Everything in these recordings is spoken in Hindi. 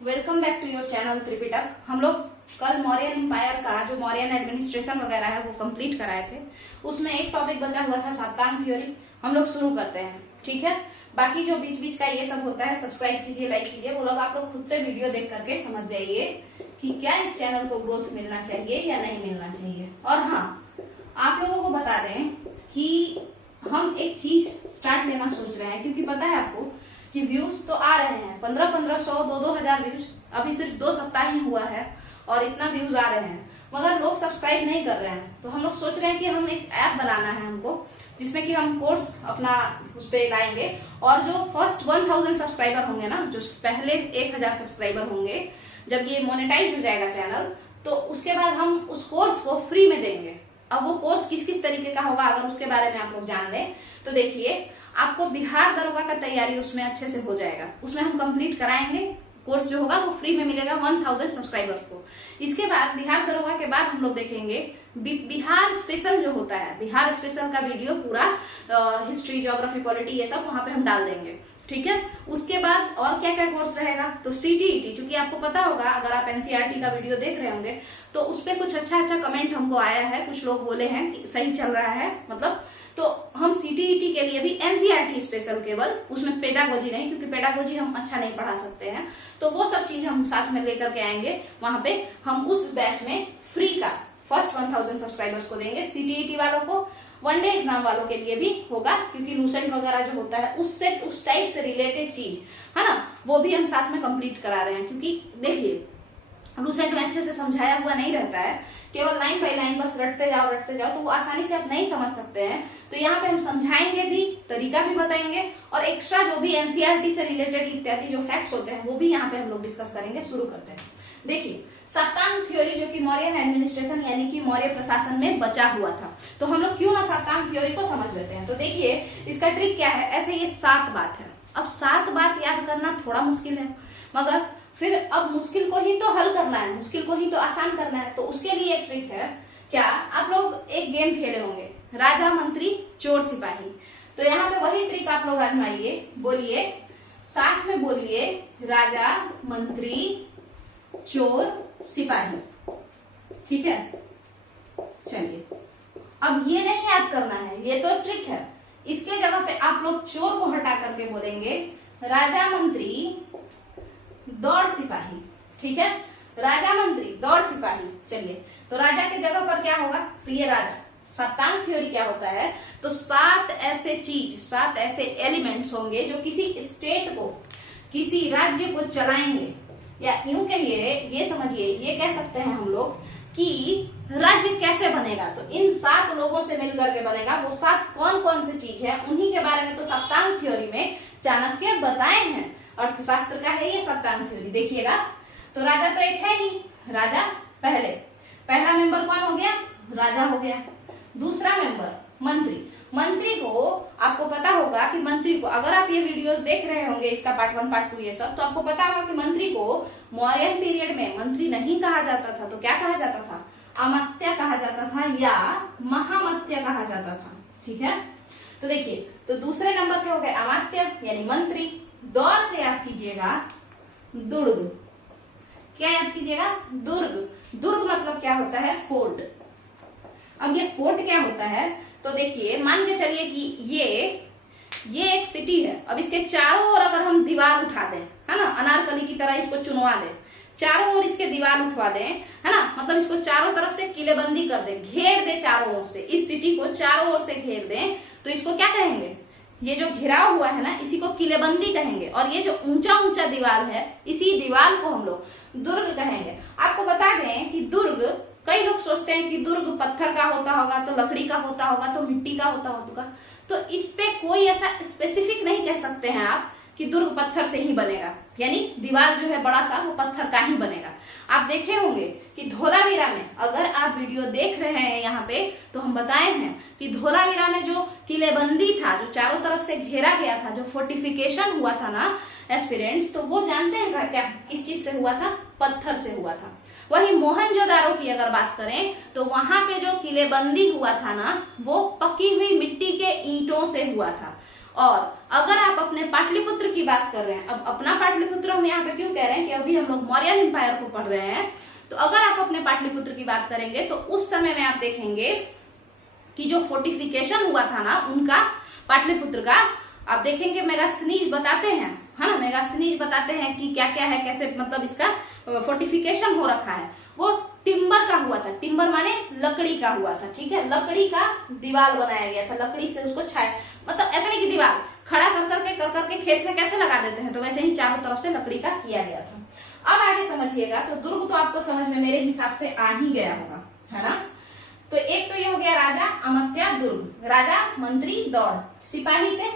Welcome back to your channel Tripitak. हम लोग कल मौर्यन एम्पायर का जो मौर्यन एडमिनिस्ट्रेशन वगैरह है वो कंप्लीट कराए थे। उसमें एक टॉपिक बचा हुआ था सप्तांग थ्योरी। हम लोग शुरू करते हैं, ठीक है। बाकी जो बीच बीच का ये सब होता है सब्सक्राइब कीजिए, लाइक कीजिए, वो लोग आप लोग खुद से वीडियो देख करके समझ जाइए कि क्या इस चैनल को ग्रोथ मिलना चाहिए या नहीं मिलना चाहिए। और हाँ, आप लोगों को बता दें कि हम एक चीज स्टार्ट लेना सोच रहे हैं, क्योंकि पता है आपको कि व्यूज तो आ रहे हैं 1500 2-2000 व्यूज। अभी सिर्फ 2 सप्ताह ही हुआ है और इतना व्यूज आ रहे हैं, मगर लोग सब्सक्राइब नहीं कर रहे हैं। तो हम लोग सोच रहे हैं कि हम एक ऐप बनाना है हमको, जिसमें कि हम कोर्स अपना उस पर लाएंगे और जो फर्स्ट 1000 सब्सक्राइबर होंगे ना, जो पहले 1000 सब्सक्राइबर होंगे, जब ये मोनेटाइज हो जाएगा चैनल, तो उसके बाद हम उस कोर्स को फ्री में देंगे। अब वो कोर्स किस किस तरीके का होगा, अगर उसके बारे में आप लोग जान लें तो देखिए, आपको बिहार दरोगा का तैयारी उसमें अच्छे से हो जाएगा। उसमें हम कंप्लीट कराएंगे। कोर्स जो होगा वो फ्री में मिलेगा 1000 सब्सक्राइबर्स को। इसके बाद बिहार दरोगा के बाद हम लोग देखेंगे बिहार स्पेशल जो होता है, बिहार स्पेशल का वीडियो पूरा हिस्ट्री, ज्योग्राफी, पॉलिटी ये सब वहां पे हम डाल देंगे, ठीक है। उसके बाद और क्या क्या कोर्स रहेगा, तो सीटीईटी, क्योंकि आपको पता होगा अगर आप एनसीईआरटी का वीडियो देख रहे होंगे तो उस पर कुछ अच्छा अच्छा कमेंट हमको आया है, कुछ लोग बोले हैं कि सही चल रहा है मतलब। तो हम सीटीईटी के लिए भी एनसीईआरटी स्पेशल केवल, उसमें पेडागोजी नहीं, क्योंकि पेडागोजी हम अच्छा नहीं पढ़ा सकते हैं। तो वो सब चीज हम साथ में लेकर के आएंगे वहां पे। हम उस बैच में फ्री का फर्स्ट 1000 सब्सक्राइबर्स को देंगे। सीटीईटी वालों को, वन डे एग्जाम वालों के लिए भी होगा, क्योंकि लूसेंट वगैरह जो होता है उससे उस टाइप से रिलेटेड चीज है ना, वो भी हम साथ में कंप्लीट करा रहे हैं। क्योंकि देखिए, लूसेंट में अच्छे से समझाया हुआ नहीं रहता है, केवल लाइन बाय लाइन बस रटते जाओ, तो वो आसानी से आप नहीं समझ सकते हैं। तो यहाँ पे हम समझाएंगे भी, तरीका भी बताएंगे, और एक्स्ट्रा जो भी एनसीईआरटी से रिलेटेड इत्यादि जो फैक्ट्स होते हैं वो भी यहाँ पे हम लोग डिस्कस करेंगे। शुरू करते हैं। देखिए, सप्तांग थ्योरी जो कि मौर्यन एडमिनिस्ट्रेशन यानी कि मौर्य प्रशासन में बचा हुआ था, तो हम लोग क्यों ना सप्तांग थ्योरी को समझ लेते हैं। तो देखिए, इसका ट्रिक क्या है। ऐसे ये 7 बात है। अब 7 बात याद करना थोड़ा मुश्किल है, मगर फिर अब मुश्किल को ही तो हल करना है, मुश्किल को ही तो आसान करना है। तो उसके लिए एक ट्रिक है। क्या आप लोग एक गेम खेले होंगे, राजा मंत्री चोर सिपाही। तो यहाँ पे वही ट्रिक आप लोग आजमाइए। बोलिए, साथ में बोलिए, राजा मंत्री चोर सिपाही, ठीक है। चलिए, अब ये नहीं याद करना है, ये तो ट्रिक है। इसके जगह पे आप लोग चोर को हटा करके बोलेंगे राजा मंत्री दौड़ सिपाही, ठीक है। राजा मंत्री दौड़ सिपाही। चलिए, तो राजा के जगह पर क्या होगा, तो ये राजा। सप्तांग थ्योरी क्या होता है, तो 7 ऐसे चीज, 7 ऐसे एलिमेंट्स होंगे जो किसी स्टेट को, किसी राज्य को चलाएंगे। या यूं कहिए, ये समझिए, ये कह सकते हैं हम लोग कि राज्य कैसे बनेगा, तो इन 7 लोगों से मिलकर के बनेगा। वो 7 कौन कौन से चीज है, उन्हीं के बारे में तो सप्तांग थ्योरी में चाणक्य बताए हैं। अर्थशास्त्र का है ये सप्तांग थ्योरी। देखिएगा, तो राजा तो एक है ही, राजा पहला मेंबर कौन हो गया, राजा हो गया। दूसरा मेंबर मंत्री। मंत्री को आपको पता होगा कि मंत्री को, अगर आप ये वीडियोस देख रहे होंगे, इसका पार्ट 1 पार्ट 2 ये सब, तो आपको पता होगा कि मंत्री को मौर्यन पीरियड में मंत्री नहीं कहा जाता था, तो क्या कहा जाता था, अमात्य कहा जाता था या महामत्य कहा जाता था, ठीक है। तो देखिए, तो दूसरे नंबर के हो गए अमात्य यानी मंत्री। दौड़ से याद कीजिएगा दुर्ग। क्या याद कीजिएगा, दुर्ग। दुर्ग मतलब क्या होता है, फोर्ट। अब ये फोर्ट क्या होता है, तो देखिए, मान के चलिए कि ये एक सिटी है। अब इसके चारों ओर अगर हम दीवार उठा दें, है ना, अनारकली की तरह इसको चुनवा दें, चारों ओर इसके दीवार उठवा दें, है ना, मतलब इसको चारों तरफ से किलेबंदी कर दें, घेर दे चारों ओर से, इस सिटी को चारों ओर से घेर दें, तो इसको क्या कहेंगे, ये जो घिराव हुआ है ना, इसी को किलेबंदी कहेंगे। और ये जो ऊंचा ऊंचा दीवार है, इसी दीवार को हम लोग दुर्ग कहेंगे। आपको बता दें कि दुर्ग, कई लोग सोचते हैं कि दुर्ग पत्थर का होता होगा, तो लकड़ी का होता होगा, तो मिट्टी का होता होगा। तो इस पे कोई ऐसा स्पेसिफिक नहीं कह सकते हैं आप कि दुर्ग पत्थर से ही बनेगा, यानी दीवार जो है बड़ा सा वो पत्थर का ही बनेगा। आप देखे होंगे कि धोलावीरा में, अगर आप वीडियो देख रहे हैं यहाँ पे, तो हम बताए हैं कि धोलावीरा में जो किलेबंदी था, जो चारों तरफ से घेरा गया था, जो फोर्टिफिकेशन हुआ था ना एस्पिरेंट्स, तो वो जानते हैं क्या किस चीज से हुआ था, पत्थर से हुआ था। वही मोहनजोदारो की अगर बात करें, तो वहां पे जो किलेबंदी हुआ था ना, वो पकी हुई मिट्टी के ईंटों से हुआ था। और अगर आप अपने पाटलिपुत्र की बात कर रहे हैं, अब अपना पाटलिपुत्र हम यहाँ पे क्यों कह रहे हैं कि अभी हम लोग मौर्यन एम्पायर को पढ़ रहे हैं, तो अगर आप अपने पाटलिपुत्र की बात करेंगे तो उस समय में आप देखेंगे कि जो फोर्टिफिकेशन हुआ था ना उनका पाटलिपुत्र का, आप देखेंगे मेगास्थनीज बताते हैं, है ना, मेगास्थनीज बताते हैं कि क्या क्या है, कैसे मतलब इसका फोर्टिफिकेशन हो रखा है। वो टिम्बर का हुआ था, टिम्बर माने लकड़ी का हुआ था, ठीक है, लकड़ी का दीवार बनाया गया था, लकड़ी से उसको छाया, मतलब ऐसा नहीं कि दीवार खड़ा कर करके खेत में कैसे लगा देते हैं, तो वैसे ही चारों तरफ से लकड़ी का किया गया था। अब आगे समझिएगा, तो दुर्ग तो आपको समझ में मेरे हिसाब से आ ही गया होगा, है ना। तो एक तो ये हो गया राजा, अमात्या, दुर्ग, राजा, मंत्री, दौड़, सिपाही से,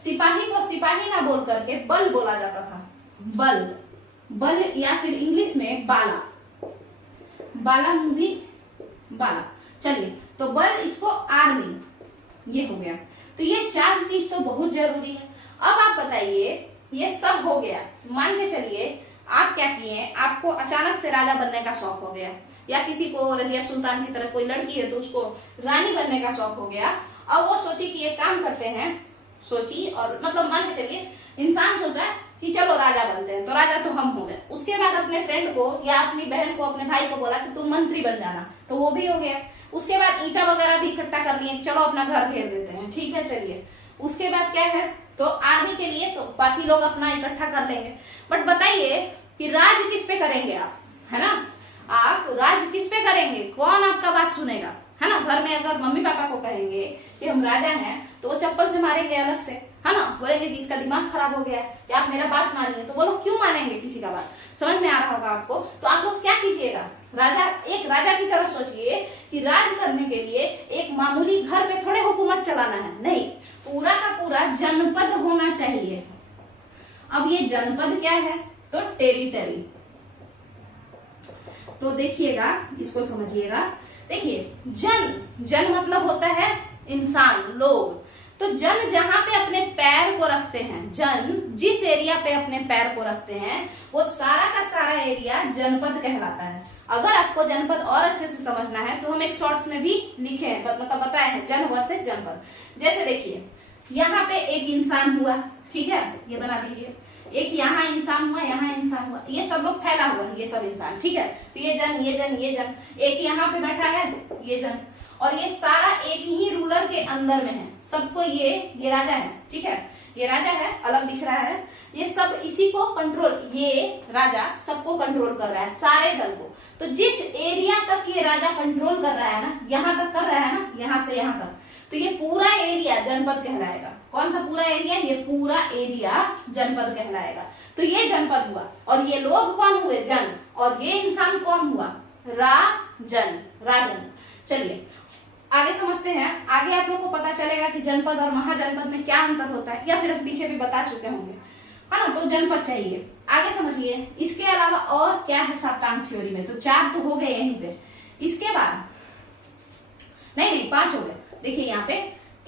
सिपाही को सिपाही ना बोल करके बल बोला जाता था, बल, बल या फिर इंग्लिश में बाला, बाला मूवी बाला। चलिए, तो बल, इसको आर्मी, ये हो गया। तो ये चार चीज तो बहुत जरूरी है। अब आप बताइए, ये सब हो गया, मान के चलिए आप क्या किए, आपको अचानक से राजा बनने का शौक हो गया, या किसी को रजिया सुल्तान की तरह कोई लड़की है तो उसको रानी बनने का शौक हो गया। अब वो सोची कि ये काम करते हैं, सोची, और मतलब मान के चलिए इंसान सोचा कि चलो राजा बनते हैं, तो राजा तो हम हो गए। उसके बाद अपने फ्रेंड को या अपनी बहन को, अपने भाई को बोला कि तुम मंत्री बन जाना, तो वो भी हो गया। उसके बाद ईंटा वगैरह भी इकट्ठा कर लिए, चलो अपना घर घेर देते हैं, ठीक है, चलिए। उसके बाद क्या है, तो आर्मी के लिए तो बाकी लोग अपना इकट्ठा कर लेंगे। बट बताइए कि राज किस पे करेंगे आप, है ना, आप राज किस पे करेंगे, कौन आपका बात सुनेगा, है ना। घर में अगर मम्मी पापा को कहेंगे कि हम राजा हैं, तो वो चप्पल से मारेंगे अलग से, है ना, बोलेंगे कि इसका दिमाग खराब हो गया है, या आप मेरा बात मानिए, तो वो लोग क्यों मानेंगे किसी का बात, समझ में आ रहा होगा आपको। तो आप लोग क्या कीजिएगा, राजा, एक राजा की तरह सोचिए कि राज करने के लिए एक मामूली घर में थोड़े हुकूमत चलाना है, नहीं, पूरा का पूरा जनपद होना चाहिए। अब ये जनपद क्या है, तो टेरिटरी। तो देखिएगा, इसको समझिएगा, देखिए जन, जन मतलब होता है इंसान, लोग। तो जन जहां पे अपने पैर को रखते हैं, जन जिस एरिया पे अपने पैर को रखते हैं, वो सारा का सारा एरिया जनपद कहलाता है। अगर आपको जनपद और अच्छे से समझना है तो हम एक शॉर्ट्स में भी लिखे हैं, मतलब बताए हैं, जन वर्सेस जनपद। जैसे देखिए, यहाँ पे एक इंसान हुआ, ठीक है, ये बना दीजिए, एक यहाँ इंसान हुआ, यहाँ इंसान हुआ, ये सब लोग फैला हुआ है, ये सब इंसान, ठीक है। तो ये जन, ये जन, ये जन, एक यहाँ पे बैठा है, ये जन, और ये सारा एक ही रूलर के अंदर में है, सबको ये राजा है, ठीक है, ये राजा है, अलग दिख रहा है, ये सब इसी को कंट्रोल, ये राजा सबको कंट्रोल कर रहा है, सारे जन को। तो जिस एरिया तक ये राजा कंट्रोल कर रहा है ना, यहाँ तक कर रहा है ना, यहाँ से यहाँ तक, तो ये पूरा एरिया जनपद कहलाएगा। कौन सा पूरा एरिया, ये पूरा एरिया जनपद कहलाएगा। तो ये जनपद हुआ, और ये लोग कौन हुए, जन, और ये इंसान कौन हुआ, राजन, राजन। चलिए आगे समझते हैं, आगे आप लोग को पता चलेगा कि जनपद और महाजनपद में क्या अंतर होता है, या फिर हम पीछे भी बता चुके होंगे, है ना। तो जनपद चाहिए, आगे समझिए। इसके अलावा और क्या है सप्तांग थ्योरी में, तो 4 तो हो गए यहीं पे। इसके बाद नहीं 5 हो गए। देखिए यहाँ पे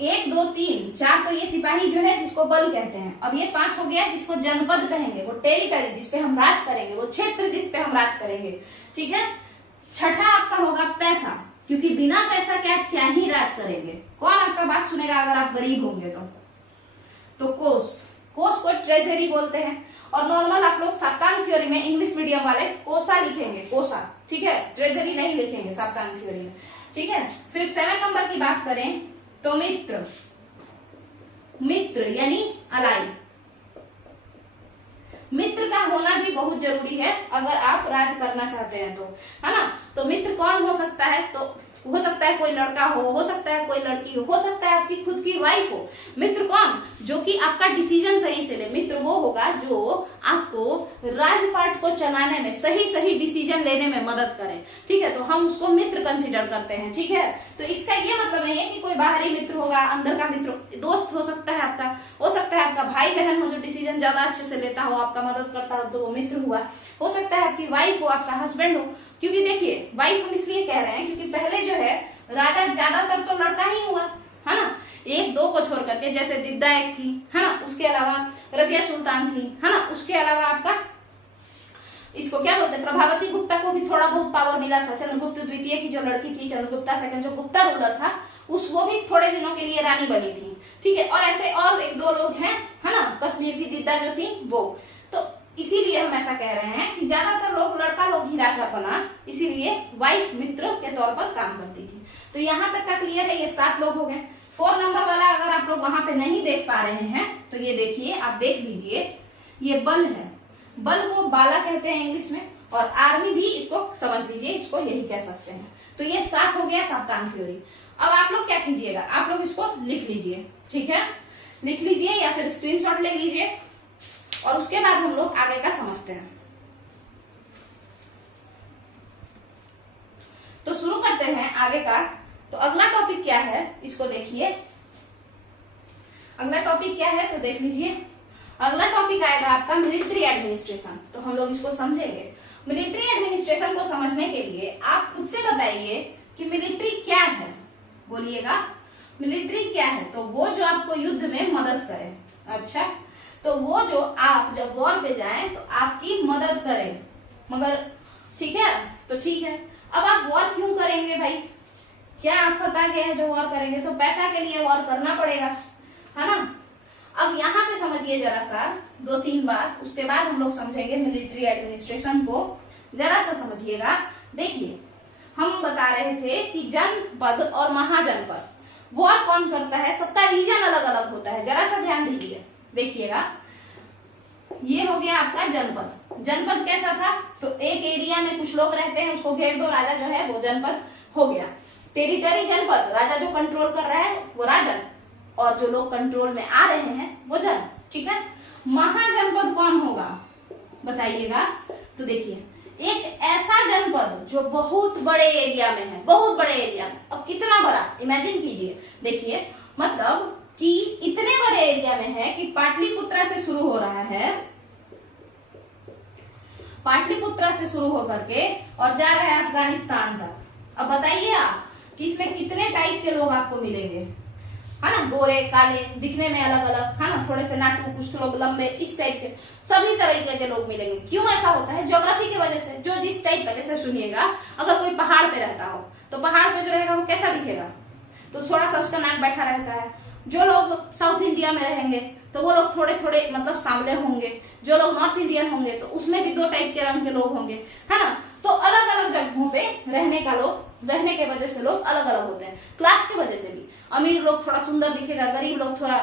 1 2 3 4 तो ये सिपाही जो है जिसको बल कहते हैं। अब ये 5 हो गया जिसको जनपद कहेंगे, वो टेरिटरी जिसपे हम राज करेंगे, वो क्षेत्र जिसपे हम राज करेंगे, ठीक है। छठा आपका होगा पैसा, क्योंकि बिना पैसा के आप क्या ही राज करेंगे, कौन आपका बात सुनेगा अगर आप गरीब होंगे तो कोष, कोष को ट्रेजरी बोलते हैं। और नॉर्मल आप लोग सप्तांग थ्योरी में इंग्लिश मीडियम वाले कोसा लिखेंगे, कोसा, ठीक है, ट्रेजरी नहीं लिखेंगे सप्तांग थ्योरी में, ठीक है। फिर 7 नंबर की बात करें तो मित्र, मित्र यानी अलाई, मित्र का होना भी बहुत जरूरी है अगर आप राज करना चाहते हैं तो, है ना। तो मित्र कौन हो सकता है, तो हो सकता है कोई लड़का हो सकता है कोई लड़की हो सकता है आपकी खुद की वाइफ हो। मित्र कौन, जो कि आपका डिसीजन सही से ले। मित्र वो होगा जो आपको राजपाट को चलाने में, सही डिसीजन लेने में मदद करे, ठीक है। तो हम उसको मित्र कंसीडर करते हैं, ठीक है। तो इसका ये मतलब नहीं है कि कोई बाहरी मित्र होगा, अंदर का मित्र दोस्त हो सकता है आपका, हो सकता है आपका भाई बहन हो जो डिसीजन ज्यादा अच्छे से लेता हो, आपका मदद करता हो, तो वो मित्र हुआ। हो सकता है आपकी वाइफ हो, आपका हस्बैंड हो, क्योंकि देखिए वाइफ हम इसलिए कह रहे हैं क्योंकि पहले जो है राजा ज्यादातर तो लड़का ही हुआ, है ना, 1-2 को छोड़ करके, जैसे दिद्दा एक थी, है ना, उसके अलावा रजिया सुल्तान थी, है ना, उसके अलावा आपका इसको क्या बोलते हैं, प्रभावती गुप्ता को भी थोड़ा बहुत पावर मिला था। चंद्रगुप्त द्वितीय की जो लड़की थी, चंद्रगुप्ता सेकंड जो गुप्ता रूलर था, वो भी थोड़े दिनों के लिए रानी बनी थी। ठीक है। और ऐसे और एक दो लोग हैं, है ना, कश्मीर की दीदा जो थी वो। तो इसीलिए हम ऐसा कह रहे हैं कि ज्यादातर लोग, लड़का लोग ही राजा बना, इसीलिए वाइफ मित्र के तौर पर काम करती थी। तो यहाँ तक का क्लियर है, ये 7 लोग हो गए। 4 नंबर वाला अगर आप लोग वहां पे नहीं देख पा रहे हैं तो ये देखिए, आप देख लीजिए, ये बल है, बल को बाला कहते हैं इंग्लिश में, और आर्मी भी इसको समझ लीजिए, इसको यही कह सकते हैं। तो ये 7 हो गया सप्तांग थ्योरी। अब आप लोग क्या कीजिएगा, आप लोग इसको लिख लीजिए, ठीक है, लिख लीजिए या फिर स्क्रीनशॉट ले लीजिए, और उसके बाद हम लोग आगे का समझते हैं। तो शुरू करते हैं आगे का। तो अगला टॉपिक क्या है, इसको देखिए। अगला टॉपिक क्या है तो देख लीजिए। अगला टॉपिक आएगा आपका मिलिट्री एडमिनिस्ट्रेशन। तो हम लोग इसको समझेंगे। मिलिट्री एडमिनिस्ट्रेशन को समझने के लिए आप खुद से बताइए कि मिलिट्री क्या है, बोलिएगा मिलिट्री क्या है। तो वो जो आपको युद्ध में मदद करे। अच्छा, तो वो जो आप जब वॉर पे जाएं तो आपकी मदद करे, मगर ठीक है, तो ठीक है। अब आप वॉर क्यों करेंगे भाई, क्या आप पता क्या है जो वॉर करेंगे, तो पैसा के लिए वॉर करना पड़ेगा, है ना। अब यहाँ पे समझिए जरा सा 2-3 बात, उसके बाद हम लोग समझेंगे मिलिट्री एडमिनिस्ट्रेशन को। जरा सा समझिएगा। देखिए, हम बता रहे थे कि जनपद और महाजनपद, वॉर कौन करता है, सबका रीजन अलग अलग होता है। जरा सा ध्यान दीजिए, देखिएगा, ये हो गया आपका जनपद। जनपद कैसा था, तो एक एरिया में कुछ लोग रहते हैं, उसको घेर दो, राजा जो है वो जनपद हो गया। टेरिटरी जनपद, राजा जो कंट्रोल कर रहा है वो राजा, और जो लोग कंट्रोल में आ रहे हैं वो जन, ठीक है। महाजनपद कौन होगा बताइएगा। तो देखिए, एक ऐसा जनपद जो बहुत बड़े एरिया में है, बहुत बड़े एरिया में। अब कितना बड़ा, इमेजिन कीजिए। देखिए, मतलब कि इतने बड़े एरिया में है कि पाटलिपुत्रा से शुरू हो रहा है, पाटलिपुत्रा से शुरू होकर के और जा रहा है अफगानिस्तान तक। अब बताइए आप कि इसमें कितने टाइप के लोग आपको मिलेंगे, है ना, गोरे काले, दिखने में अलग अलग, है ना, थोड़े से नाटू, कुछ लोग लंबे, इस टाइप के सभी तरीके के लोग मिलेंगे। क्यों ऐसा होता है, ज्योग्राफी की वजह से। जो जिस टाइप का, जैसे सुनिएगा, अगर कोई पहाड़ पे रहता हो तो पहाड़ पे जो रहेगा वो कैसा दिखेगा, तो थोड़ा सा उसका नाक बैठा रहता है। जो लोग साउथ इंडिया में रहेंगे तो वो लोग थोड़े थोड़े मतलब सांवले होंगे। जो लोग नॉर्थ इंडियन होंगे तो उसमें भी 2 टाइप के रंग के लोग होंगे, है ना। तो अलग अलग जगहों पे रहने के वजह से लोग अलग अलग होते हैं। क्लास की वजह से भी अमीर लोग थोड़ा सुंदर दिखेगा, गरीब लोग थोड़ा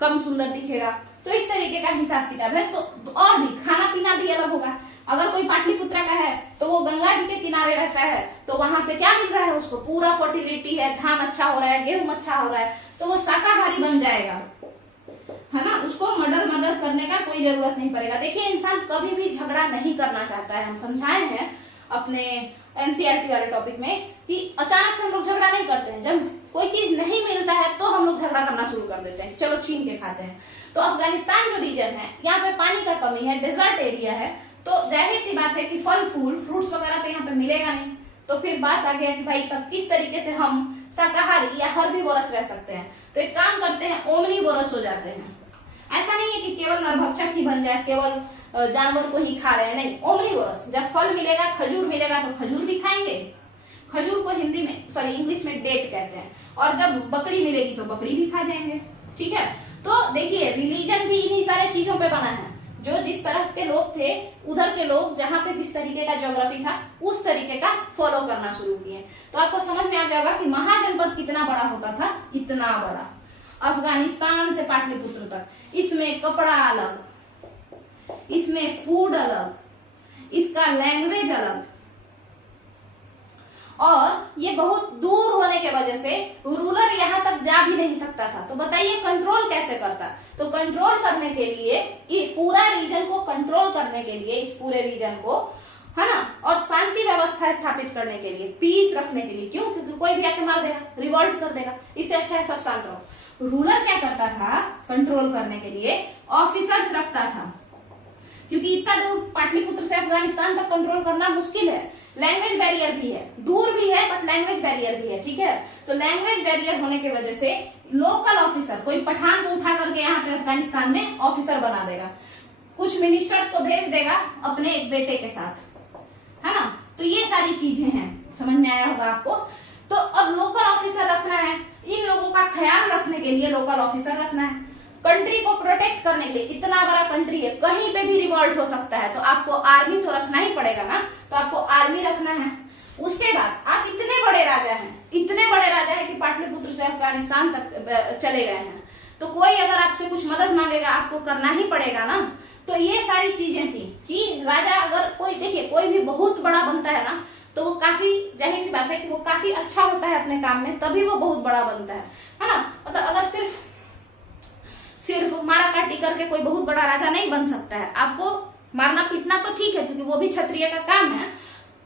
कम सुंदर दिखेगा। तो इस तरीके का हिसाब किताब है। तो और भी खाना पीना भी अलग होगा। अगर कोई पाटलिपुत्रा का है तो वो गंगा जी के किनारे रहता है, तो वहां पे क्या मिल रहा है उसको, पूरा फर्टिलिटी है, धान अच्छा हो रहा है, गेहूं अच्छा हो रहा है, तो वो शाकाहारी बन जाएगा, है ना। उसको मर्डर करने का कोई जरूरत नहीं पड़ेगा। देखिए, इंसान कभी भी झगड़ा नहीं करना चाहता है। हम समझाए हैं अपने एनसीईआरटी वाले टॉपिक में कि अचानक से हम लोग झगड़ा नहीं करते हैं। जब कोई चीज नहीं मिलता है तो हम लोग झगड़ा करना शुरू कर देते हैं, चलो छीन के खाते हैं। तो अफगानिस्तान जो रीजन है, यहाँ पे पानी का कमी है, डेजर्ट एरिया है, तो जाहिर सी बात है कि फल फूल फ्रूट्स वगैरह तो यहाँ पे मिलेगा नहीं। तो फिर बात आ गया कि भाई तब किस तरीके से हम शाकाहारी या हर्बीवोरस रह सकते हैं। तो एक काम करते हैं, ओमनीवोरस हो जाते हैं। ऐसा नहीं है कि केवल नरभक्षक ही बन जाए, केवल जानवर को ही खा रहे हैं, नहीं, ओमनीवोरस। जब फल मिलेगा, खजूर मिलेगा तो खजूर भी खाएंगे। खजूर को हिंदी में, सॉरी इंग्लिश में डेट कहते हैं। और जब बकरी मिलेगी तो बकरी भी खा जाएंगे, ठीक है। तो देखिए, रिलीजन भी इन्हीं सारे चीजों पे बना है। जो जिस तरफ के लोग थे, उधर के लोग जहां पे जिस तरीके का ज्योग्राफी था उस तरीके का फॉलो करना शुरू किए। तो आपको समझ में आ जाएगा कि महाजनपद कितना बड़ा होता था, कितना बड़ा, अफगानिस्तान से पाटलिपुत्र तक। इसमें कपड़ा अलग, इसमें फूड अलग, इसका लैंग्वेज अलग, और ये बहुत दूर होने के वजह से रूलर यहाँ तक जा भी नहीं सकता था। तो बताइए कंट्रोल कैसे करता। तो कंट्रोल करने के लिए, पूरा रीजन को कंट्रोल करने के लिए, इस पूरे रीजन को, है ना, और शांति व्यवस्था स्थापित करने के लिए, पीस रखने के लिए। क्यों, क्योंकि कोई भी आके मार देगा, रिवॉल्ट कर देगा, इससे अच्छा है सब शांत रहो। रूलर क्या करता था, कंट्रोल करने के लिए ऑफिसर्स रखता था, क्योंकि इतना दूर पाटलिपुत्र से अफगानिस्तान तक कंट्रोल करना मुश्किल है। लैंग्वेज बैरियर भी है, दूर भी है बट लैंग्वेज बैरियर भी है, ठीक है। तो लैंग्वेज बैरियर होने की वजह से लोकल ऑफिसर, कोई पठान को उठा करके यहाँ पे अफगानिस्तान में ऑफिसर बना देगा, कुछ मिनिस्टर्स को भेज देगा अपने एक बेटे के साथ, है ना। तो ये सारी चीजें हैं, समझ में आया होगा आपको। तो अब लोकल ऑफिसर रखना है, इन लोगों का ख्याल रखने के लिए लोकल ऑफिसर रखना है, कंट्री को प्रोटेक्ट करने के लिए। इतना बड़ा कंट्री है, कहीं पे भी रिवॉल्ट हो सकता है, तो आपको आर्मी तो रखना ही पड़ेगा ना, तो आपको आर्मी रखना है। उसके बाद आप इतने बड़े राजा हैं, इतने बड़े राजा हैं कि पाटलिपुत्र से अफगानिस्तान तक चले गए हैं, तो कोई अगर आपसे कुछ मदद मांगेगा आपको करना ही पड़ेगा ना। तो ये सारी चीजें थी कि राजा अगर कोई, देखिए कोई भी बहुत बड़ा बनता है ना, तो वो काफी, जाहिर सी बात है कि वो काफी अच्छा होता है अपने काम में, तभी वो बहुत बड़ा बनता है ना। मतलब अगर सिर्फ मारा काटी करके कोई बहुत बड़ा राजा नहीं बन सकता है। आपको मारना पीटना तो ठीक है, क्योंकि वो भी क्षत्रिय का काम है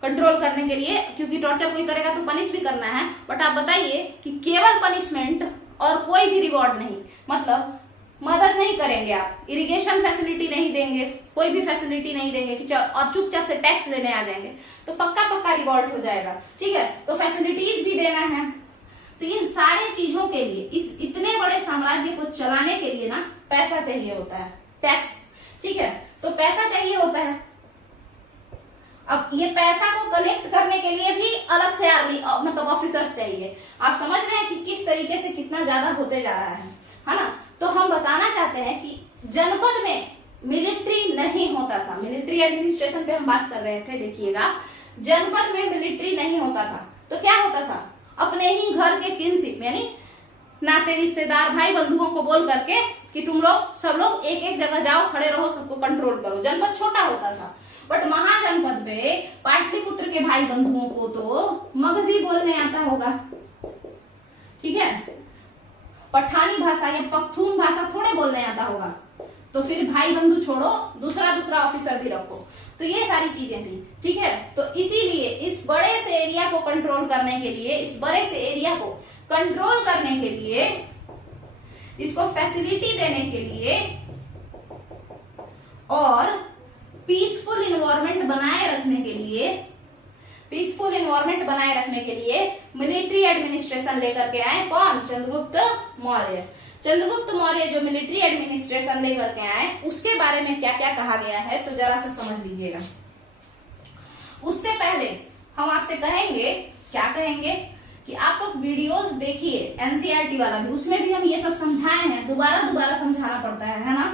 कंट्रोल करने के लिए, क्योंकि टॉर्चर कोई करेगा तो पनिश भी करना है। बट आप बताइए कि केवल पनिशमेंट और कोई भी रिवॉर्ड नहीं, मतलब मदद नहीं करेंगे आप, इरिगेशन फैसिलिटी नहीं देंगे, कोई भी फैसिलिटी नहीं देंगे कि और चुपचाप से टैक्स लेने आ जाएंगे, तो पक्का रिवॉर्ड हो जाएगा। ठीक है, तो फैसिलिटीज भी देना है। तो इन सारे चीजों के लिए, इस इतने बड़े साम्राज्य को चलाने के लिए ना पैसा चाहिए होता है, टैक्स। ठीक है, तो पैसा चाहिए होता है। अब ये पैसा को कलेक्ट करने के लिए भी अलग से आर्मी, मतलब ऑफिसर्स चाहिए। आप समझ रहे हैं कि किस तरीके से कितना ज्यादा होते जा रहा है ना। तो हम बताना चाहते हैं कि जनपद में मिलिट्री नहीं होता था, मिलिट्री एडमिनिस्ट्रेशन पे हम बात कर रहे थे। देखिएगा, जनपद में मिलिट्री नहीं होता था, तो क्या होता था, अपने ही घर के किनशिप यानी नाते रिश्तेदार भाई बंधुओं को बोल करके कि तुम लोग सब लोग एक एक जगह जाओ, खड़े रहो, सबको कंट्रोल करो। जनपद छोटा होता था, बट महाजनपद में पाटलिपुत्र के भाई बंधुओं को तो मगधी बोलने आता होगा। ठीक है, पठानी भाषा या पख्तून भाषा थोड़े बोलने आता होगा, तो फिर भाई बंधु छोड़ो, दूसरा ऑफिसर भी रखो। तो ये सारी चीजें थी। ठीक है, तो इसीलिए इस बड़े से एरिया को कंट्रोल करने के लिए, इस बड़े से एरिया को कंट्रोल करने के लिए, इसको फैसिलिटी देने के लिए और पीसफुल इन्वायरमेंट बनाए रखने के लिए, पीसफुल इन्वायरमेंट बनाए रखने के लिए मिलिट्री एडमिनिस्ट्रेशन लेकर के आए। कौन? चंद्रगुप्त मौर्य। चंद्रगुप्त मौर्य जो मिलिट्री एडमिनिस्ट्रेशन लेकर के आए, उसके बारे में क्या क्या कहा गया है तो जरा सा समझ लीजिएगा। उससे पहले हम आपसे कहेंगे, क्या कहेंगे कि आप लोग वीडियोस देखिए, एनसीईआरटी वाला भी, उसमें भी हम ये सब समझाए हैं, दोबारा समझाना पड़ता है ना,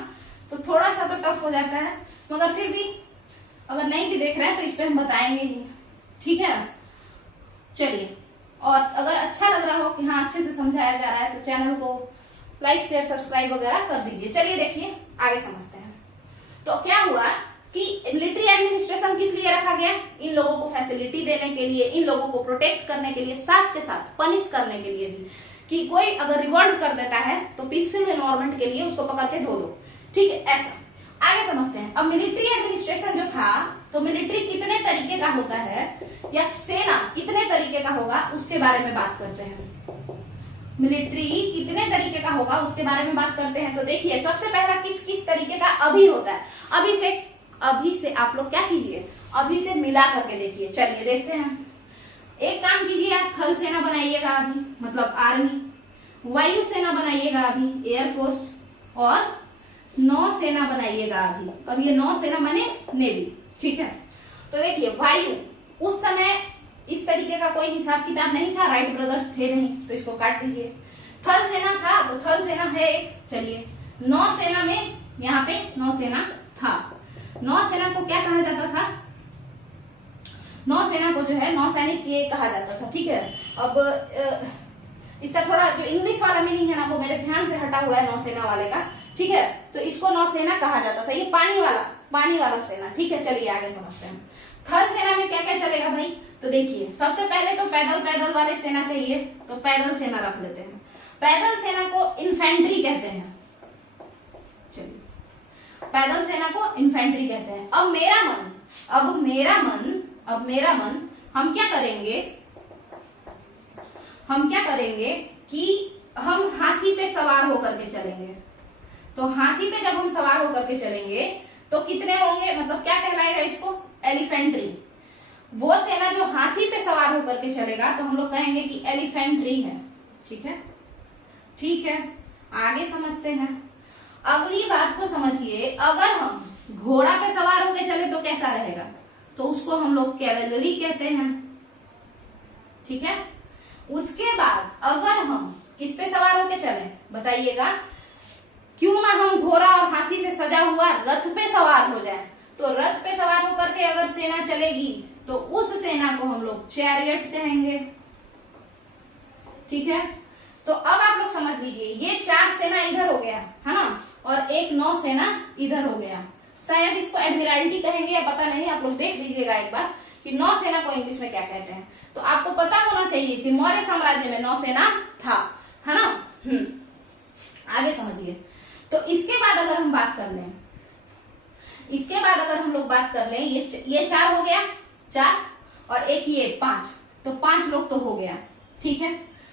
तो थोड़ा सा तो टफ हो जाता है, मगर फिर भी अगर नहीं भी देख रहे हैं तो इस पे हम बताएंगे ही। ठीक है, चलिए, और अगर अच्छा लग रहा हो कि हाँ अच्छे से समझाया जा रहा है तो चैनल को लाइक शेयर सब्सक्राइब वगैरह कर दीजिए। चलिए देखिए, आगे समझते हैं। तो क्या हुआ कि मिलिट्री एडमिनिस्ट्रेशन किस लिए रखा गया? इन लोगों को फैसिलिटी देने के लिए, इन लोगों को प्रोटेक्ट करने के लिए, साथ के साथ पनिश करने के लिए भी, कि कोई अगर रिवॉल्ट कर देता है तो पीसफुल एनवायरनमेंट के लिए उसको पकड़ के धो दो। ठीक है, ऐसा आगे समझते हैं। अब मिलिट्री एडमिनिस्ट्रेशन जो था, तो मिलिट्री कितने तरीके का होता है या सेना कितने तरीके का होगा उसके बारे में बात करते हैं। मिलिट्री कितने तरीके का होगा उसके बारे में बात करते हैं। तो देखिए, सबसे पहला किस किस तरीके का अभी होता है। अभी से आप लोग क्या कीजिए, अभी से मिला करके देखिए। चलिए देखते हैं। एक काम कीजिए, आप थल सेना बनाइएगा अभी, मतलब आर्मी, वायु सेना बनाइएगा अभी, एयरफोर्स, और नौ सेना बनाइएगा अभी। अब ये नौ सेना माने नेवी। ठीक है, तो देखिए वायु, उस समय इस तरीके का कोई हिसाब किताब नहीं था, राइट ब्रदर्स थे नहीं, तो इसको काट दीजिए। थल सेना था, तो थल सेना है एक। चलिए, नौ सेना में यहाँ पे नौ सेना था। नौ सेना को क्या कहा जाता था? नौ सेना को जो है नौसैनिक ये कहा जाता था। ठीक है, अब इसका थोड़ा जो इंग्लिश वाला मीनिंग है ना, वो मेरे ध्यान से हटा हुआ है नौसेना वाले का। ठीक है, तो इसको नौसेना कहा जाता था, ये पानी वाला सेना। ठीक है, चलिए आगे समझते हैं। थल सेना में क्या क्या चलेगा भाई? तो देखिए, सबसे पहले तो पैदल वाले सेना चाहिए, तो पैदल सेना रख लेते हैं। पैदल सेना को इन्फेंट्री कहते हैं। चलिए, पैदल सेना को इन्फेंट्री कहते हैं। अब मेरा मन हम क्या करेंगे कि हम हाथी पे सवार होकर के चलेंगे। तो हाथी पे जब हम सवार होकर के चलेंगे तो कितने होंगे, मतलब क्या कहलाएगा इसको? एलिफेंट्री। वो सेना जो हाथी पे सवार होकर के चलेगा तो हम लोग कहेंगे कि एलिफेंट्री है। ठीक है, आगे समझते हैं। अगली बात को समझिए, अगर हम घोड़ा पे सवार होकर चले तो कैसा रहेगा? तो उसको हम लोग कैवेलरी कहते हैं। ठीक है, उसके बाद अगर हम किस पे सवार होके चले बताइएगा, क्यों ना हम घोड़ा और हाथी से सजा हुआ रथ पे सवार हो जाए। तो रथ पे सवार होकर के अगर सेना चलेगी तो उस सेना को हम लोग चैरियट कहेंगे। ठीक है, तो अब आप लोग समझ लीजिए, ये 4 सेना इधर हो गया है ना, और एक 9 सेना इधर हो गया। शायद इसको एडमिरल्टी कहेंगे या पता नहीं, आप लोग देख लीजिएगा एक बार कि 9 सेना को इंग्लिश में क्या कहते हैं। तो आपको पता होना चाहिए कि मौर्य साम्राज्य में 9 सेना था, है ना। आगे समझिए। तो इसके बाद अगर हम बात कर लें, इसके बाद अगर हम लोग बात कर लें, ये 4 हो गया, 4 और एक ये 5, तो 5 लोग तो हो गया। ठीक है,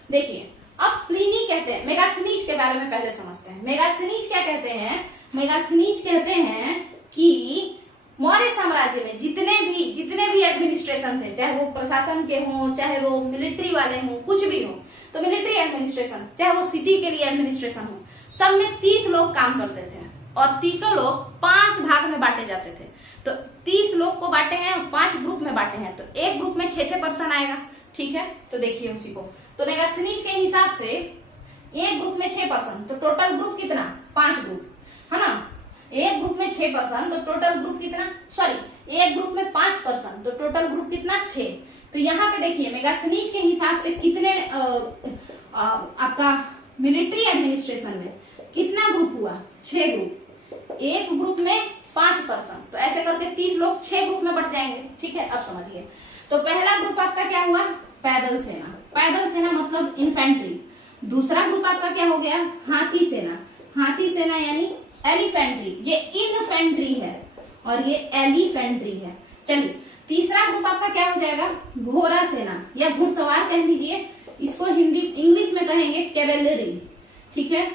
देखिए अब प्लिनी कहते हैं, मेगास्थनीज के बारे में पहले समझते हैं। मेगास्थनीज क्या कहते हैं? मेगास्थनीज कहते हैं कि मौर्य साम्राज्य में जितने भी एडमिनिस्ट्रेशन थे, चाहे वो प्रशासन के हों, चाहे वो मिलिट्री वाले हों, कुछ भी हो, तो मिलिट्री एडमिनिस्ट्रेशन, चाहे वो सिटी के लिए एडमिनिस्ट्रेशन हो, सब में 30 लोग काम करते थे और 30 लोग 5 भाग में बांटे जाते थे। तो 30 लोग को बांटे हैं और 5 ग्रुप में बांटे हैं, तो एक ग्रुप में 6-6 पर्सन आएगा। ठीक है, तो देखिए उसी को, तो मेगास्थनीज के हिसाब से एक ग्रुप में 6 पर्सन, तो टोटल ग्रुप कितना? 5 ग्रुप, है ना। एक ग्रुप में 6 पर्सन, तो टोटल ग्रुप कितना? सॉरी, एक ग्रुप में 5 पर्सन, तो टोटल ग्रुप कितना? 6। तो यहाँ पे देखिए मेगास्थनीज के हिसाब से कितने आपका मिलिट्री एडमिनिस्ट्रेशन में कितना ग्रुप हुआ? 6 ग्रुप, एक ग्रुप में 5 पर्सन, तो ऐसे करके 30 लोग 6 ग्रुप में बट जाएंगे। ठीक है, अब समझिए। तो पहला ग्रुप आपका क्या हुआ? पैदल सेना। पैदल सेना मतलब इन्फेंट्री। दूसरा ग्रुप आपका क्या हो गया? हाथी सेना। हाथी सेना यानी एलिफेंट्री, ये इनफेंट्री है और ये एलिफेंट्री है। चलिए, तीसरा ग्रुप आपका क्या हो जाएगा? घोड़ा सेना या घुड़सवार कह लीजिए, इसको हिंदी इंग्लिश में कहेंगे कैवेलरी। ठीक है,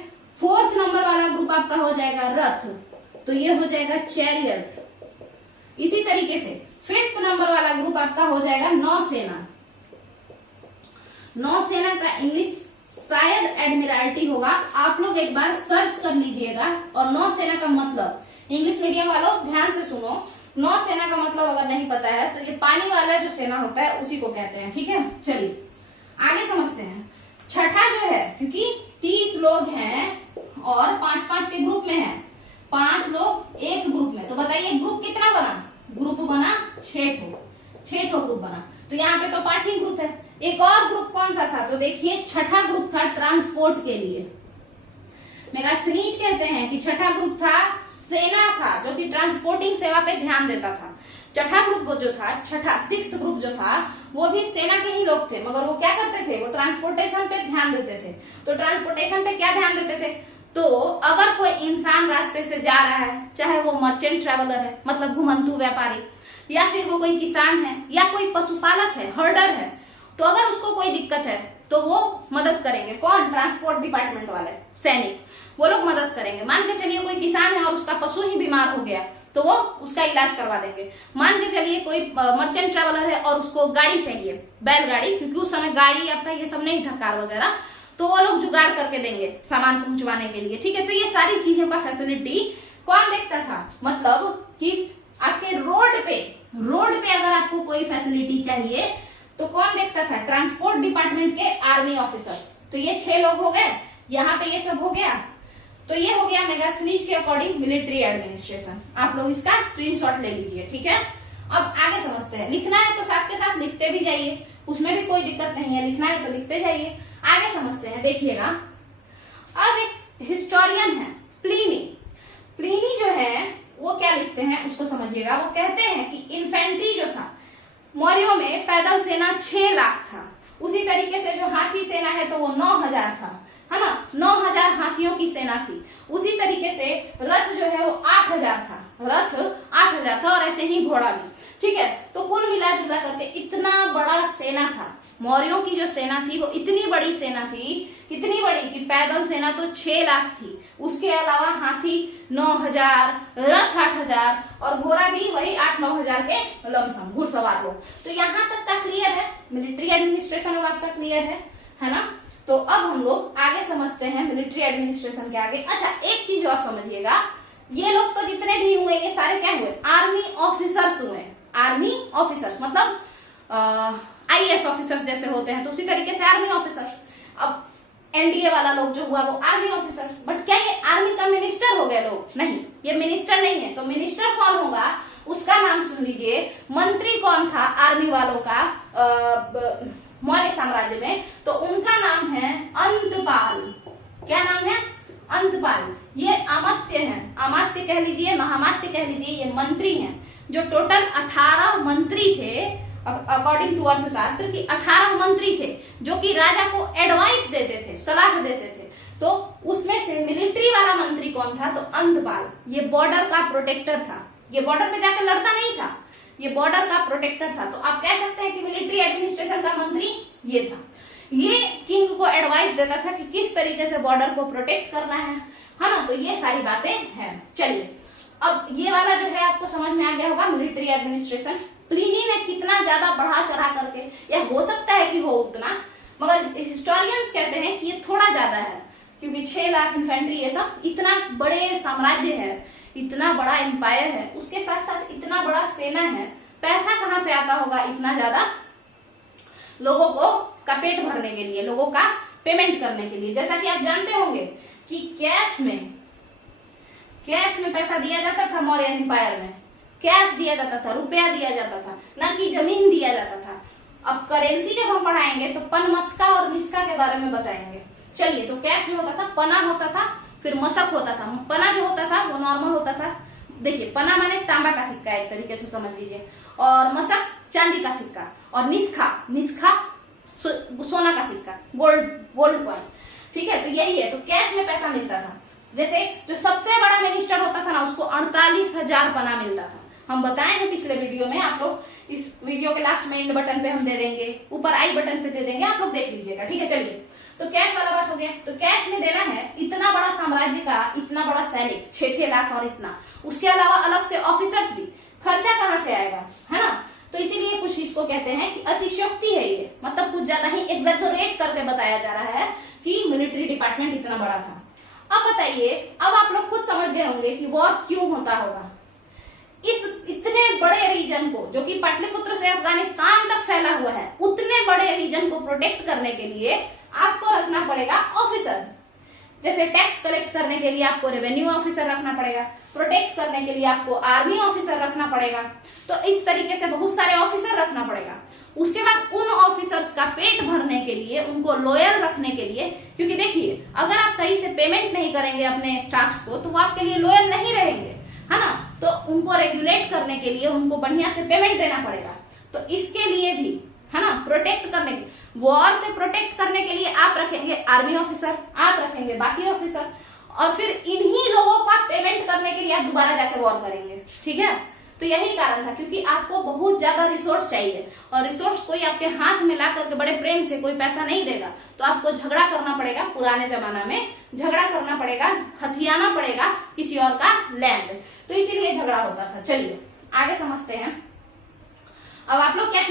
4th नंबर वाला ग्रुप आपका हो जाएगा रथ, तो ये हो जाएगा चैरियट। इसी तरीके से 5th नंबर वाला ग्रुप आपका हो जाएगा नौसेना। नौसेना का इंग्लिश शायद एडमिरल्टी होगा, आप लोग एक बार सर्च कर लीजिएगा। और नौसेना का मतलब, इंग्लिश मीडियम वालों ध्यान से सुनो, नौसेना का मतलब अगर नहीं पता है तो ये पानी वाला जो सेना होता है उसी को कहते हैं। ठीक है, चलिए आगे समझते हैं। छठा जो है, क्योंकि 30 लोग हैं और 5-5 के ग्रुप में हैं, 5 लोग एक ग्रुप में, तो बताइए ग्रुप कितना बना? ग्रुप बना 6 ग्रुप बना। तो यहाँ पे तो 5 ही ग्रुप है। एक और ग्रुप कौन सा था? तो देखिए छठा ग्रुप था ट्रांसपोर्ट के लिए। मेगास्थनीज कहते हैं कि छठा ग्रुप था सेना था, जो कि ट्रांसपोर्टिंग सेवा पे ध्यान देता था। छठा ग्रुप जो था, 6th ग्रुप जो था, वो भी सेना के ही लोग थे, मगर वो क्या करते थे? वो ट्रांसपोर्टेशन पे ध्यान देते थे। तो ट्रांसपोर्टेशन पे क्या ध्यान देते थे? तो अगर कोई इंसान रास्ते से जा रहा है, चाहे वो मर्चेंट ट्रेवलर है, मतलब घुमंतु व्यापारी, या फिर वो कोई किसान है, या कोई पशुपालक है, हर्डर है, तो अगर उसको कोई दिक्कत है तो वो मदद करेंगे। कौन? ट्रांसपोर्ट डिपार्टमेंट वाले सैनिक, वो लोग मदद करेंगे। मान के चलिए कोई किसान है और उसका पशु ही बीमार हो गया, तो वो उसका इलाज करवा देंगे। मान के चलिए कोई मर्चेंट ट्रेवलर है और उसको गाड़ी चाहिए, बैलगाड़ी, क्योंकि उस समय गाड़ी आपका ये सब नहीं था, कार वगैरह, तो वो लोग जुगाड़ करके देंगे सामान पहुंचवाने के लिए। ठीक है, तो ये सारी चीजों का फैसिलिटी कौन देखता था? मतलब कि आपके रोड पे अगर आपको कोई फैसिलिटी चाहिए तो कौन देखता था? ट्रांसपोर्ट डिपार्टमेंट के आर्मी ऑफिसर्स। तो ये 6 लोग हो गए, यहाँ पे ये सब हो गया। तो ये हो गया मेगास्थनीज के अकॉर्डिंग मिलिट्री एडमिनिस्ट्रेशन। आप लोग इसका स्क्रीनशॉट ले लीजिए। ठीक है, अब आगे समझते हैं। लिखना है तो साथ के साथ लिखते भी जाइए, उसमें भी कोई दिक्कत नहीं है, लिखना है तो लिखते जाइए। आगे समझते हैं, देखिएगा। अब एक हिस्टोरियन है प्लिनी। प्लिनी जो है वो क्या लिखते हैं उसको समझिएगा। वो कहते हैं कि इन्फेंट्री जो था मौर्यों में, पैदल सेना 6 लाख था। उसी तरीके से जो हाथी सेना है तो वो 9000 था, है ना, 9000 हाथियों की सेना थी। उसी तरीके से रथ जो है वो 8000 था, रथ 8000 था, और ऐसे ही घोड़ा भी। ठीक है, तो कुल मिला जुला करके इतना बड़ा सेना था। मौर्यों की जो सेना थी वो इतनी बड़ी सेना थी, कितनी बड़ी कि पैदल सेना तो 6 लाख थी, उसके अलावा हाथी 9000, रथ 8000 और घोड़ा भी वही 8-9 हजार के लमसम घुड़सवार लोग। तो यहाँ तक का क्लियर है, मिलिट्री एडमिनिस्ट्रेशन अब आपका क्लियर है ना। तो अब हम लोग आगे समझते हैं मिलिट्री एडमिनिस्ट्रेशन के आगे। अच्छा, एक चीज और समझिएगा, ये लोग तो जितने भी हुए ये सारे क्या हुए? आर्मी ऑफिसर्स हुए। आर्मी ऑफिसर्स मतलब आईएएस ऑफिसर्स जैसे होते हैं, तो उसी तरीके से आर्मी ऑफिसर्स। अब एनडीए वाला लोग जो हुआ वो आर्मी ऑफिसर्स। बट क्या ये आर्मी का मिनिस्टर हो गए लोग? नहीं, ये मिनिस्टर नहीं है। तो मिनिस्टर कौन होगा उसका नाम सुन लीजिए। मंत्री कौन था आर्मी वालों का मौर्य साम्राज्य में? तो उनका नाम है अंतपाल। क्या नाम है? अंतपाल। ये अमात्य हैं, अमात्य कह लीजिए, महामात्य कह लीजिए, ये मंत्री हैं जो टोटल 18 मंत्री थे अकॉर्डिंग टू अर्थशास्त्र की। 18 मंत्री थे जो कि राजा को एडवाइस देते थे, सलाह देते थे। तो उसमें से मिलिट्री वाला मंत्री कौन था? तो अंतपाल। ये बॉर्डर का प्रोटेक्टर था। ये बॉर्डर पे जाकर लड़ता नहीं था, ये बॉर्डर का प्रोटेक्टर था। तो आप कह सकते हैं कि मिलिट्री एडमिनिस्ट्रेशन का मंत्री ये था। ये किंग को एडवाइस देता था कि किस तरीके से बॉर्डर को प्रोटेक्ट करना है ना। तो ये सारी बातें हैं। चलिए, अब ये वाला जो है आपको समझ में आ गया होगा मिलिट्री एडमिनिस्ट्रेशन। प्लिनी ने कितना ज्यादा बढ़ा चढ़ा करके, या हो सकता है कि हो उतना, मगर हिस्टोरियंस कहते हैं कि ये थोड़ा ज्यादा है, क्योंकि 6 लाख इन्फेंट्री, ये सब इतना बड़े साम्राज्य है, इतना बड़ा एम्पायर है, उसके साथ साथ इतना बड़ा सेना है, पैसा कहां से आता होगा इतना ज्यादा लोगों को का पेट भरने के लिए, लोगों का पेमेंट करने के लिए। जैसा कि आप जानते होंगे कि कैश में पैसा दिया जाता था मौर्य एम्पायर में, कैश दिया जाता था, रुपया दिया जाता था, ना कि जमीन दिया जाता था। अब करेंसी जब हम पढ़ाएंगे तो पन मस्का और निस्का के बारे में बताएंगे। चलिए, तो कैश में होता था, पना होता था, फिर मसक होता था। पना जो होता था वो नॉर्मल होता था। देखिए, पना माने तांबा का सिक्का एक तरीके से समझ लीजिए, और मसक चांदी का सिक्का, और निस्खा सोना का सिक्का, गोल्ड कॉइन। ठीक है, तो यही है। तो कैश में पैसा मिलता था। जैसे जो सबसे बड़ा मिनिस्टर होता था ना, उसको 48,000 पना मिलता था। हम बताए हैं पिछले वीडियो में, आप लोग इस वीडियो के लास्ट में एंड बटन पे हम दे देंगे, ऊपर आई बटन पे दे देंगे, आप लोग देख लीजिएगा। ठीक है, चलिए, तो कैश वाला बात हो गया। तो कैश में देना है इतना बड़ा साम्राज्य का, इतना बड़ा सैनिक, 6-6 लाख और इतना, उसके अलावा अलग से ऑफिसर्स भी, खर्चा कहां से आएगा, है ना। तो इसीलिए कुछ इसको कहते हैं कि अतिशयोक्ति है ये, मतलब कुछ ज्यादा ही एग्जैगरेट करके बताया जा रहा है कि मिलिट्री डिपार्टमेंट इतना बड़ा था। अब बताइए, अब आप लोग खुद समझ गए होंगे कि वॉर क्यों होता होगा। इस इतने बड़े रीजन को, जो कि पाटलिपुत्र से अफगानिस्तान तक फैला हुआ है, उतने बड़े रीजन को प्रोटेक्ट करने के लिए आपको रखना पड़ेगा ऑफिसर। जैसे टैक्स कलेक्ट करने के लिए आपको रेवेन्यू ऑफिसर रखना पड़ेगा, प्रोटेक्ट करने के लिए आपको आर्मी ऑफिसर रखना पड़ेगा। तो इस तरीके से बहुत सारे ऑफिसर रखना पड़ेगा। उसके बाद उन ऑफिसर्स का पेट भरने के लिए, उनको लॉयल रखने के लिए, क्योंकि देखिए, अगर आप सही से पेमेंट नहीं करेंगे अपने स्टाफ्स को, तो वो आपके लिए लॉयल नहीं रहेंगे, है ना। तो उनको रेगुलेट करने के लिए उनको बढ़िया से पेमेंट देना पड़ेगा। तो इसके लिए भी, है ना, प्रोटेक्ट करने के, वॉर से प्रोटेक्ट करने के लिए आप रखेंगे आर्मी ऑफिसर, आप रखेंगे बाकी ऑफिसर, और फिर इन्हीं लोगों का पेमेंट करने के लिए आप दोबारा जाके वॉर करेंगे। ठीक है, तो यही कारण था, क्योंकि आपको बहुत ज्यादा रिसोर्स चाहिए, और रिसोर्स कोई आपके हाथ में ला करके बड़े प्रेम से कोई पैसा नहीं देगा। तो आपको झगड़ा करना पड़ेगा, पुराने जमाना में झगड़ा करना पड़ेगा, हथियाना पड़ेगा किसी और का लैंड। तो इसीलिए झगड़ा होता था। चलिए आगे समझते हैं। अब आप लोग क्या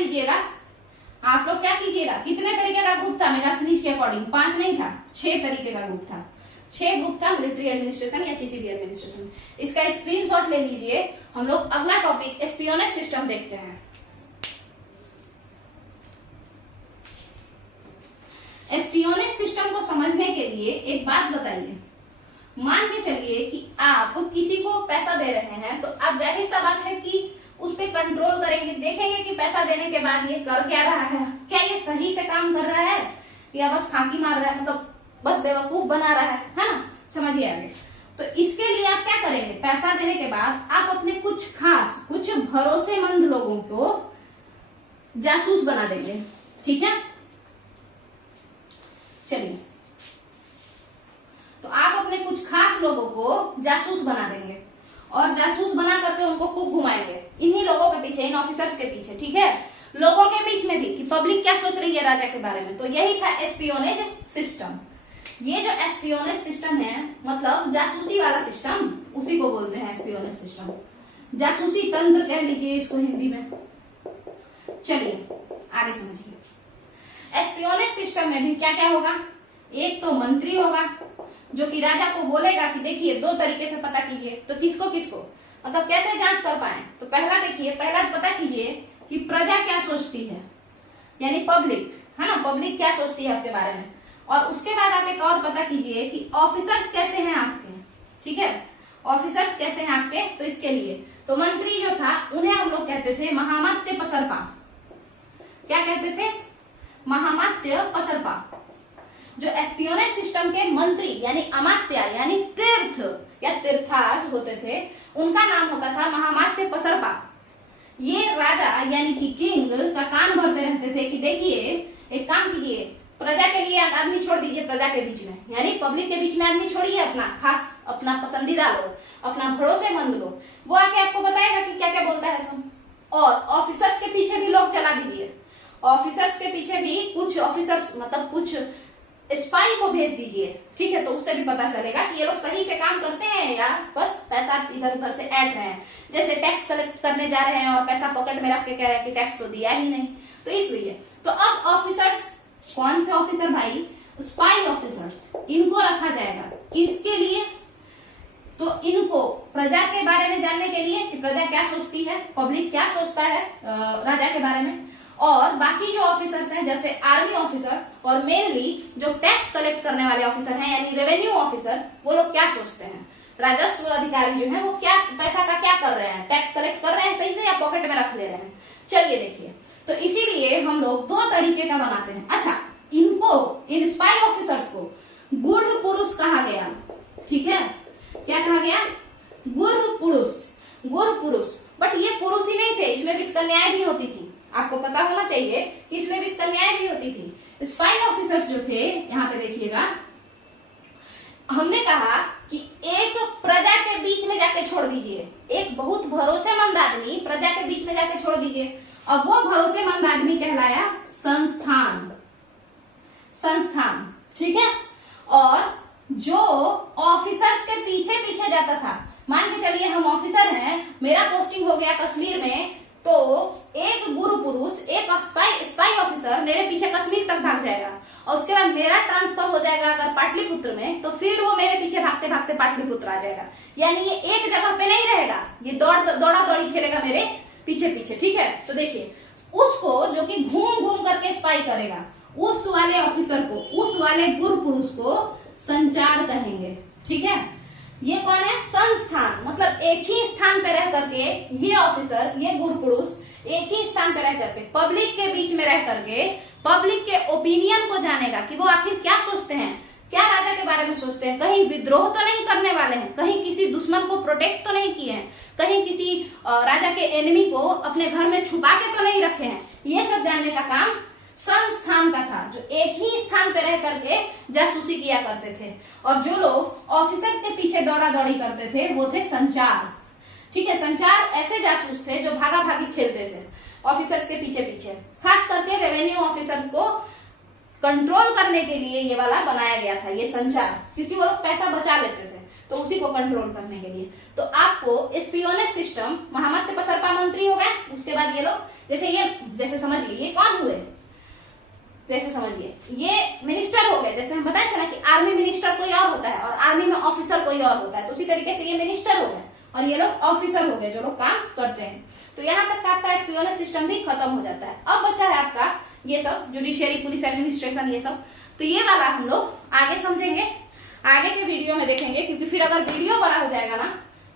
कीजिएगा, कितने तरीके का ग्रुप था मेगास्थनीज के अकॉर्डिंग? 5 नहीं था, 6 तरीके का ग्रुप था। 6 ग्रुप था मिलिट्री एडमिनिस्ट्रेशन या किसी भी एडमिनिस्ट्रेशन। इसका स्क्रीनशॉट ले लीजिए। हम लोग अगला टॉपिक एस्पियोनेज सिस्टम देखते हैं। एस्पियोनेज सिस्टम को समझने के लिए एक बात बताइए। मान के चलिए कि आप किसी को पैसा दे रहे हैं, तो आप जाहिर सा बात है कि उस पर कंट्रोल करेंगे, देखेंगे कि पैसा देने के बाद ये कर क्या रहा है, क्या ये सही से काम कर रहा है या बस फांकी मार रहा है, मतलब बस बेवकूफ बना रहा है ना। समझिए आगे। तो इसके लिए आप क्या करेंगे, पैसा देने के बाद आप अपने कुछ खास, कुछ भरोसेमंद लोगों को जासूस बना देंगे। ठीक है, चलिए, तो आप अपने कुछ खास लोगों को जासूस बना देंगे, और जासूस बना करके उनको खूब घुमाएंगे इन्हीं लोगों के पीछे, इन ऑफिसर्स के पीछे। ठीक है, लोगों के बीच में भी कि पब्लिक क्या सोच रही है राजा के बारे में। तो यही था एस्पियोनेज सिस्टम। ये जो एस्पियोनेज सिस्टम है, मतलब जासूसी वाला सिस्टम, उसी को बोलते हैं एस्पियोनेज सिस्टम। जासूसी तंत्र कह लीजिए इसको हिंदी में। चलिए आगे समझिए। एस्पियोनेज सिस्टम में भी क्या क्या होगा, एक तो मंत्री होगा जो कि राजा को बोलेगा कि देखिए 2 तरीके से पता कीजिए। तो किसको किसको, मतलब कैसे जांच कर पाए? तो पहला देखिए, पहला पता कीजिए कि प्रजा क्या सोचती है, यानी पब्लिक, है ना, पब्लिक क्या सोचती है आपके बारे में। और उसके बाद आप एक और पता कीजिए कि ऑफिसर्स कैसे हैं आपके, ठीक है, ऑफिसर्स कैसे हैं आपके। तो इसके लिए तो मंत्री जो था उन्हें हम लोग कहते थे महामात्य पसरपा। क्या कहते थे? महामात्य पसरपा। जो एस्पियोनेज सिस्टम के मंत्री यानी अमात्य यानी तीर्थ या तीर्थार्थ होते थे, उनका नाम होता था महामात्य पसरपा। ये राजा यानी कि किंग का कान भरते रहते थे कि देखिए, एक काम कीजिए, प्रजा के लिए आदमी छोड़ दीजिए, प्रजा के बीच में यानी पब्लिक के बीच में आदमी छोड़िए, अपना खास, अपना पसंदीदा लोग, अपना भरोसेमंद लोग, वो आके आपको बताएगा कि क्या क्या बोलता है सब। और ऑफिसर्स के पीछे भी लोग चला दीजिए, ऑफिसर्स के पीछे भी कुछ ऑफिसर्स मतलब कुछ स्पाई को भेज दीजिए, ठीक है, तो उससे भी पता चलेगा कि ये लोग सही से काम करते हैं या बस पैसा इधर उधर से ऐड रहे हैं। जैसे टैक्स कलेक्ट करने जा रहे हैं और पैसा पॉकेट में रख के कह रहे हैं कि टैक्स तो दिया ही नहीं, तो इसलिए। तो अब ऑफिसर्स, कौन से ऑफिसर भाई? स्पाई ऑफिसर्स, इनको रखा जाएगा। किसके लिए? तो इनको प्रजा के बारे में जानने के लिए कि प्रजा क्या सोचती है, पब्लिक क्या सोचता है राजा के बारे में। और बाकी जो ऑफिसर्स हैं जैसे आर्मी ऑफिसर और मेनली जो टैक्स कलेक्ट करने वाले ऑफिसर हैं यानी रेवेन्यू ऑफिसर, वो लोग क्या सोचते हैं, राजस्व अधिकारी जो है वो क्या पैसा का क्या कर रहे हैं, टैक्स कलेक्ट कर रहे हैं सही से या पॉकेट में रख ले रहे हैं। चलिए देखिए, तो इसीलिए हम लोग दो तरीके का बनाते हैं। अच्छा, इनको, इन स्पाई ऑफिसर्स को गुढ़ पुरुष कहा गया, ठीक है, क्या कहा गया? गुढ़ पुरुष, गुढ़ पुरुष। बट ये पुरुष ही नहीं थे, इसमें भी कन्याएं भी होती थी, आपको पता होना चाहिए कि इसमें भी कन्याएं भी होती थी। स्पाई ऑफिसर्स जो थे, यहाँ पे देखिएगा, हमने कहा कि एक प्रजा के बीच में जाके छोड़ दीजिए, एक बहुत भरोसेमंद आदमी प्रजा के बीच में जाके छोड़ दीजिए। और वो भरोसेमंद आदमी कहलाया संस्थान, संस्थान, ठीक है। और जो ऑफिसर्स के पीछे पीछे जाता था, मान के चलिए हम ऑफिसर हैं, मेरा पोस्टिंग हो गया कश्मीर में, तो एक गुरु पुरुष, एक स्पाई ऑफिसर मेरे पीछे कश्मीर तक भाग जाएगा और उसके बाद मेरा ट्रांसफर हो जाएगा अगर पाटलिपुत्र में, तो फिर वो मेरे पीछे भागते भागते पाटलिपुत्र आ जाएगा। यानी ये एक जगह पे नहीं रहेगा, ये दौड़ा दौड़ी खेलेगा मेरे पीछे पीछे, ठीक है। तो देखिए, उसको जो कि घूम घूम करके स्पाई करेगा, उस वाले ऑफिसर को, उस वाले गुरु पुरुष को संचार कहेंगे, ठीक है। ये कौन है? संस्थान, मतलब एक ही स्थान पे रह करके ये ऑफिसर, ये गुरु पुरुष एक ही स्थान पे रह करके पब्लिक के बीच में रह करके पब्लिक के ओपिनियन को जानेगा कि वो आखिर क्या सोचते हैं, क्या राजा के बारे में सोचते हैं, कहीं विद्रोह तो नहीं करने वाले हैं, कहीं किसी दुश्मन को प्रोटेक्ट तो नहीं किए हैं, कहीं किसी राजा के एनिमी को अपने घर में छुपा के तो नहीं रखे हैं। ये सब जानने का काम संस्थान का था, जो एक ही स्थान पे रह करके जासूसी किया करते थे। और जो लोग ऑफिसर के पीछे दौड़ा दौड़ी करते थे वो थे संचार, ठीक है। संचार ऐसे जासूस थे जो भागा भागी खेलते थे ऑफिसर्स के पीछे पीछे। खास करके रेवेन्यू ऑफिसर को कंट्रोल करने के लिए ये वाला बनाया गया था, ये संचार, क्योंकि वो लोग पैसा बचा लेते थे, तो उसी को कंट्रोल करने के लिए। तो आपको एस्पियोनेज सिस्टम, महामात्य पसरपा मंत्री हो गए, उसके बाद ये लोग जैसे समझिए ये कौन हुए, जैसे समझिए ये मिनिस्टर हो गए। जैसे हम बताए थे ना कि आर्मी मिनिस्टर कोई और होता है और आर्मी में ऑफिसर कोई और होता है, तो उसी तरीके से ये मिनिस्टर हो गए और ये लोग ऑफिसर हो गए जो लोग काम करते हैं। तो यहाँ तक का आपका एस्पियोनेज सिस्टम भी खत्म हो जाता है। अब बचा है आपका ये सब जुडिशियरी, पुलिस एडमिनिस्ट्रेशन, ये सब। तो ये वाला हम लोग आगे समझेंगे, आगे के वीडियो में देखेंगे, क्योंकि फिर अगर वीडियो बड़ा हो जाएगा ना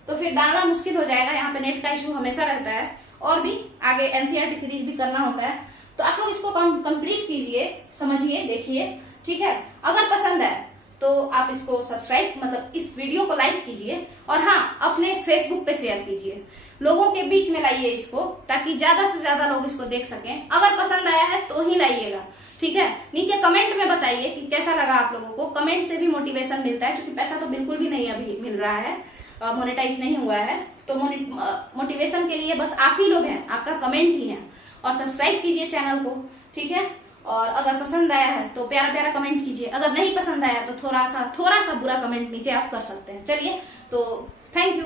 तो फिर डालना मुश्किल हो जाएगा। यहाँ पे नेट का इशू हमेशा रहता है और भी आगे एनसीईआरटी सीरीज भी करना होता है। तो आप लोग इसको कंप्लीट कीजिए, समझिए, देखिए, ठीक है। अगर पसंद आए तो आप इसको सब्सक्राइब, मतलब इस वीडियो को लाइक कीजिए और हाँ, अपने फेसबुक पे शेयर कीजिए, लोगों के बीच में लाइए इसको, ताकि ज्यादा से ज्यादा लोग इसको देख सकें। अगर पसंद आया है तो ही लाइएगा, ठीक है। नीचे कमेंट में बताइए कि कैसा लगा आप लोगों को। कमेंट से भी मोटिवेशन मिलता है, क्योंकि पैसा तो बिल्कुल भी नहीं अभी मिल रहा है, मोनेटाइज नहीं हुआ है। तो मोटिवेशन के लिए बस आप ही लोग हैं, आपका कमेंट ही है। और सब्सक्राइब कीजिए चैनल को, ठीक है। और अगर पसंद आया है तो प्यारा प्यारा कमेंट कीजिए, अगर नहीं पसंद आया तो थोड़ा सा बुरा कमेंट नीचे आप कर सकते हैं। चलिए, तो थैंक यू।